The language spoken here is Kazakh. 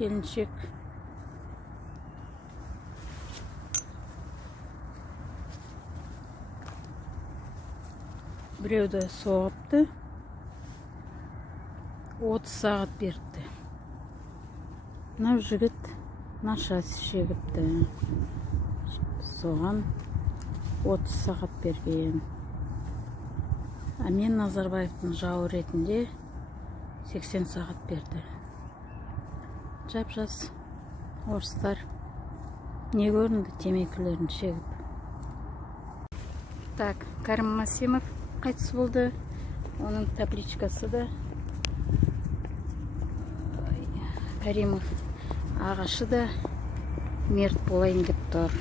келіншек. Біреуді соғыпты. 30 сағат берді. Мынау жігіт нашасы шегіпті. Соған 30 сағат берген. Мен Назарбаевтың жауы ретінде 80 сағат берді. Жап-жас орыстар не көрінді темекілерін шегіп. Так, Кәрім Мәсімов қайтыс болды. Оның табличкасы да Кәримов ағашы да мерт болайын деп тұр.